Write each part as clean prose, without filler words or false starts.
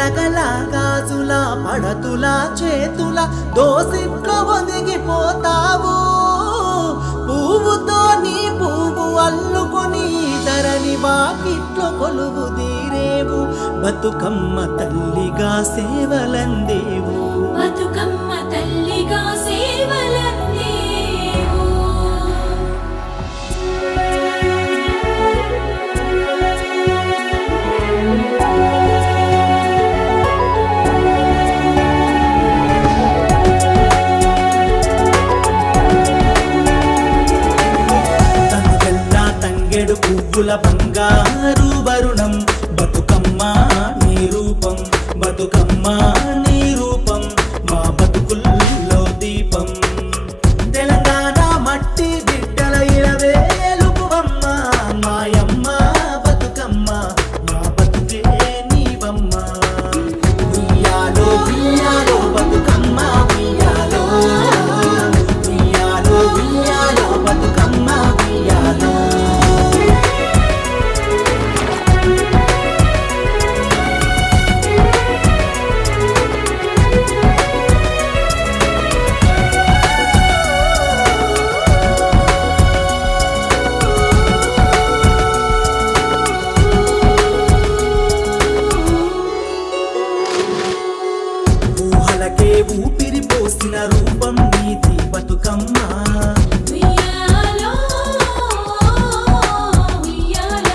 గలగల గాజుల పడతుల చేతుల దోసిట్లో ఒదిగిపోతావు పువ్వుతో నీ పువ్వు అల్లుకొని ధరణి వాకిట్లో కొలువు తీరేవు బతుకమ్మ తల్లిగా సేవలందేవు బతుకమ్మ తల్లిగా సేవలందేవు తనుగల్లా తంగెడు పువ్వుల బంగారు వరుణం బతుకమ్మ నీ రూపం బతుకమ్మ నీ రూపం మా బతుకుల్లో దీపం తెలంగాణ మట్టి బిడ్డల ఇరవేలుపువమ్మ మాయమ్మ బతుకమ్మ మా బతుకే నీవమ్మ ఉయ్యాలో ఉయ్యాలో బతుకమ్మ ఉయ్యాలో ఉయ్యాలో ఉయ్యాలో బతుకమ్మ ఉయ్యాలో ఊహలకే ఊపిరి పోసిన రూపం నీతి బతుకమ్మ ఉయ్యాలో ఉయ్యాల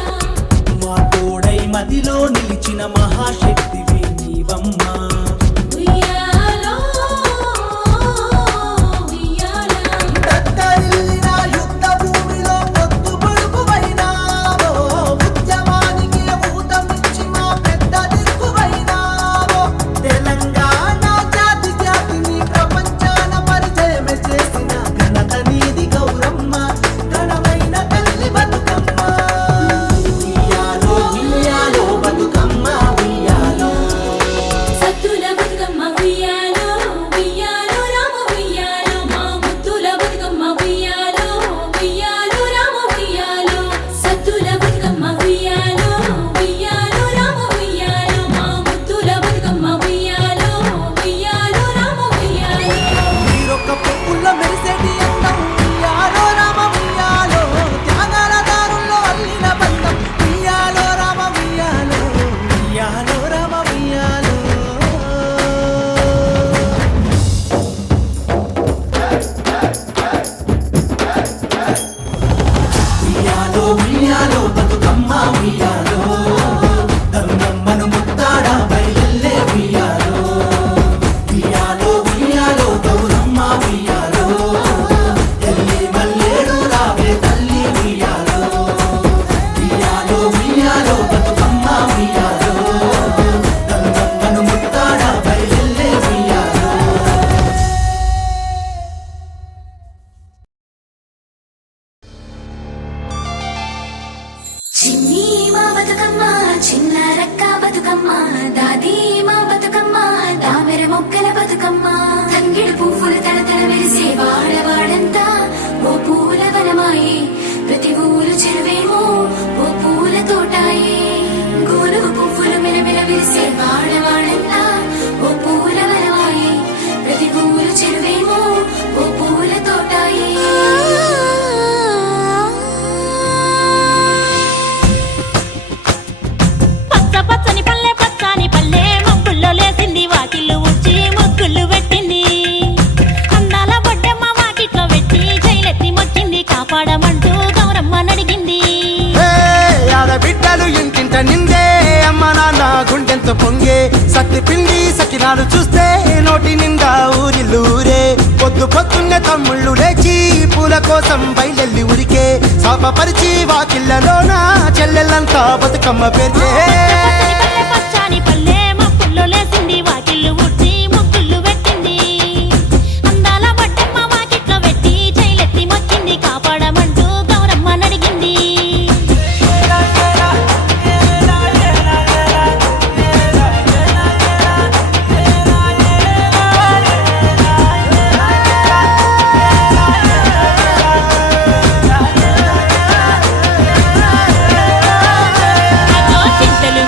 మా తోడై మదిలో నిలిచిన మహాశక్తివి నీవమ్మ ఉయ్యాలో ఉయ్యాల దత్తరిల్లిన యుద్ధ భూమిలో పొత్తు పొడుపువైనావో ఉద్యమానికి ఊతమిచ్చి మా పెద్ద దిక్కువైనావో తెలంగాణ జాతి జాతిని ప్రపంచాన పరిచయం చేసిన ఘనత నీది గౌరమ్మ ఘనమైన తల్లి బతుకమ్మ ఉయ్యాలో ఉయ్యాలో బతుకమ్మ ఉయ్యాలో సత్తుల బతుకమ్మ ఉయ్యాలో ఉయ్యాలో రామ ఉయ్యాలో మా ముత్తుల బతుకమ్మ ఉయ్యాలో ఉయ్యాలో రామ ఉయ్యాలో సత్తుల బతుకమ్మ ఉయ్యాలో ఉయ్యాలో రామ ఉయ్యాలో మా ముత్తుల బతుకమ్మ ఉయ్యాలో ఉయ్యాలో రామ ఉయ్యాలో మీరొక్క పువ్వుల్లో మెరిసేటి అందం ఉయ్యాలో రామ ఉయ్యాలో త్యాగాల దారుల్లో అల్లిన బంధం ఉయ్యాలో రామ ఉయ్యాలో ఉయ్యాలో రామ ఉయ్యాలో ఉయ్యాలో ఉయ్యాలో బతుకమ్మ ఉయ్యాలో ధర్మమ్మను ముత్తాడ బయలెల్లే ఉయ్యాలో ఉయ్యాలో ఉయ్యాలో గౌరమ్మ ఉయ్యాలో ఎల్లి మల్లేడు రావే తల్లి ఉయ్యాలో ఉయ్యాలో ఉయ్యాలో బతుకమ్మ ఉయ్యాలో ధర్మమ్మను ముత్తాడ బయలెల్లే ఉయ్యాలో చిన్ని మా బతుకమ్మ చిన్న రక్క బతుకమ్మ దాది మా బతుకమ్మ దామెర మొక్కల బతుకమ్మ తంగిడు పువ్వులు తడతడ మెరిసే వాడవాడంతా ఓ పూల వనమాయే ప్రతి ఊరు చెరువేమో ఓ పూల తోటాయే గోలుగు పువ్వులు మెలమెల మెరిసే వాడవాడంతా ఓ పూల వనమాయే ప్రతి ఊరు చెరువేమో ఓ పూల తోటాయే పచ్చ పచ్చని పల్లె పచ్చని పల్లె మబ్బుల్లో లేసింది వాకిళ్ళు ఊడ్చి ముగ్గులు పెట్టింది అందాల బొడ్డెమ్మ వాకిట్లో పెట్టి జైలెత్తి మొక్కింది కాపాడమంటూ గౌరమ్మ నడిగింది ఆడబిడ్డలు ఇంటింట నిందే అమ్మ నాన్న గుండెంత పొంగే సత్తి పిండి సకినాలు చూస్తే నోటి నిండా ఊరిల్లూరే పొద్దు పొద్దున్నే తమ్ముళ్ళు లేచి పూల కోసం బయలెల్లి ఉరికే శాపపరిచి వాకిళ్ళలోన చెల్లెళ్ళంతా బతుకమ్మ పేర్చే పచ్చని పల్లె పచ్చని పల్లె మబ్బుల్లో లేసింది వాకిళ్ళు ఊడ్చి ముగ్గులు పెట్టింది అందాల బొడ్డెమ్మ వాకిట్లో పెట్టి జైలెత్తి మొక్కింది కాపాడమంటూ గౌరమ్మ నడిగింది చింతలు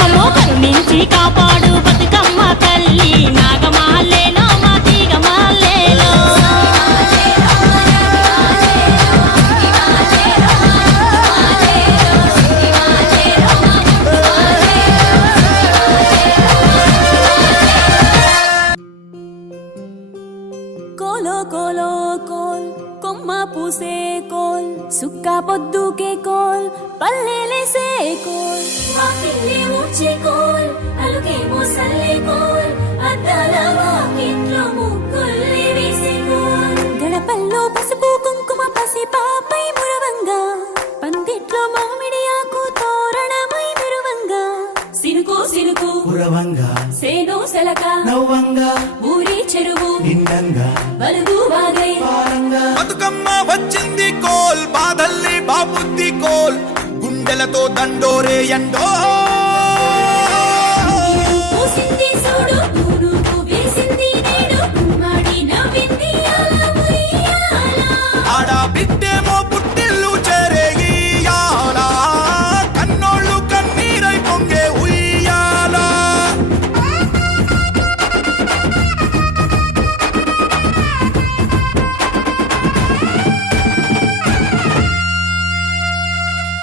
మమ్మో కరుణించి కాపాడు బతుకమ్మ తల్లి నాగమాలేలో మా తీగమాలేలో కోలో కోలో కోల్ కొమ్మ పూసే కోల్ సుక్క పొద్దుకే coal పల్లెలేసే coal వాకిల్లే ఊడ్చే coal అలుగేమో Salle coal అద్దాల వాకిట్లో ముగ్గుల్లే వేసే కోల్ గడపల్లో పసుపు కుంకుమ పసి పాపై మురవంగా పందిట్లో మామిడి ఆకు తోరణమై మెరువంగా సినుకు సినుకు పురవంగా సేను సెలక నవ్వంగా ఊరి చెరువు నిండంగా బలుగు వాగై పారంగా బతుకమ్మ వచ్చింది కోల్ బాధల్లి బాబుద్ది కోల్ గుండెలతో దండోరే ఎండో పూసింది చూడు పూనుకు వేసింది నేడు కుమ్మడి నవ్వింది అలా ఉయ్యాల. ఆడ బిడ్డేమో పుట్టిల్లు చెరేగియాల కన్నోళ్ళు కన్నీరై పొంగే ఉయ్యాల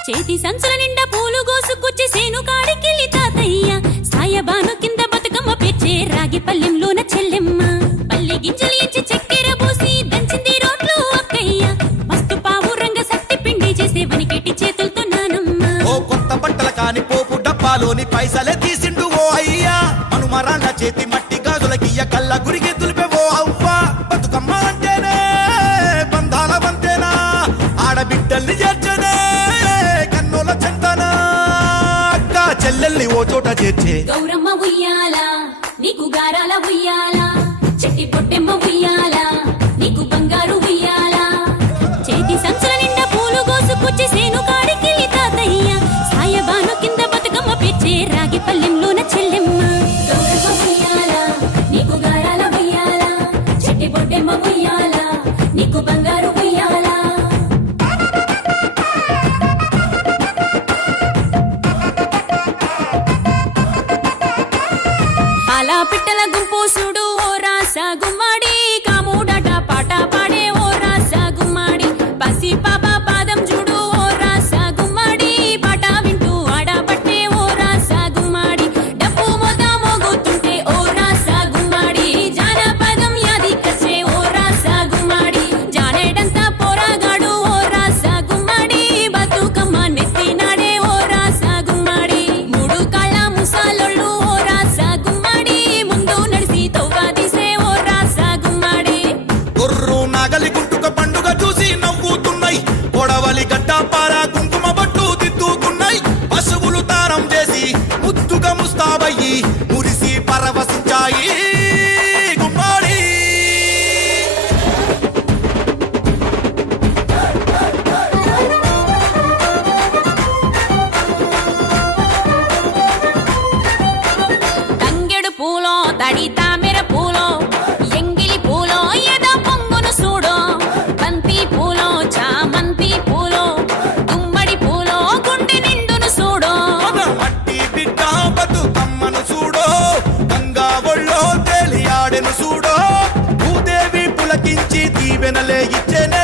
చేతి సంచుల నిండా పూలు గోసుకొచ్చి సేను కాడికెళ్ళి తాతయ్య సాయబాను కింద బతుకమ్మ పెచ్చే రాగి పల్లెంలోన చెల్లెమ్మ పల్లె గింజలు ఇచ్చి చక్కెర పోసి దంచింది రోడ్లు అక్కయ్య మస్తు పావు రంగ సత్తి పిండి చేసే వనికెట్టి చేతులతో నానమ్మ ఓ కొత్త బట్టల కాని పోపు డబ్బాలోని పైసలే తీసిండు ఓ అయ్యా మనుమరాళ్ళ చేతి మట్టి గాజులకియ్య కళ్ళ గురిగి తులిపే ఓ అవ్వ బతుకమ్మ అంటేనే బంధాల వంతేనా ఆడబిడ్డల్ని చేర్చనే కన్నుల చెంతనా అక్క చెల్లెల్ని ఓ చోట చేర్చే గౌరమ్మ ఉయ్యాల నీకు గారాల ఉయ్యాల చెట్టి పొట్టెమ్మ ఉయ్యాల నీకు బంగారు ఉయ్యాల చేతి సంచుల నిండా పూలు గోసుకొచ్చి సేను కాడికెళ్ళి తాతయ్య సాయబాను కింద బతుకమ్మ పెచ్చే రాగి పల్లెంలోన చెల్లెమ్మ గౌరమ్మ ఉయ్యాల నీకు గారాల ఉయ్యాల చెట్టి పొట్టెమ్మ ఉయ్యాల నీకు బంగారు ఉయ్యాల అలా పిట్టల గుంపు చూడు ఓ రాస గుమ్మడి కాముడట పాట పాడే ఓ రాస గుమ్మడి పసి పాప పాదం చూడు ఓ రాస గుమ్మడి పాట వింటూ ఆడబట్టే ఓ రాస గుమ్మడి డప్పు మోత మోగుతుంటే ఓ రాస గుమ్మడి జానపదం యాదికొచ్చే ఓ రాస గుమ్మడి జానేడంతా పోరాగాడు ఓ రాస గుమ్మడి బతుకమ్మ నెత్తినాడే ఓ రాస గుమ్మడి మూడు కాళ్ళ ముసాలొళ్ళు ఓ రాస గుమ్మడి ముందు నడిసి తవ్వాదిసే ఓ రాస గుమ్మడి గొర్రు నాగలి గుంటుక పండుగ చూసి నవ్వుతున్నాయి కొడవలి గడ్డ పార కుంకుమ బట్టు దిద్దుకున్నాయి పశువులు తారం చేసి ముద్దుగా ముస్తాబయ్యి మురిసి పరవశించాయి గుమ్మాడి తంగెడు పూలో తడి తామెర పూలో ఎంగిలి పూలో ఎద పొంగును చూడో బంతి పూలో చామంతి పూలో గుమ్మడి పూలో గుండె నిండును చూడో మన మట్టి బిడ్డ బతుకమ్మను చూడో గంగా ఒళ్ళో తేలియాడెను చూడో భూదేవి పులకించి దీవెనలే ఇచ్చేనే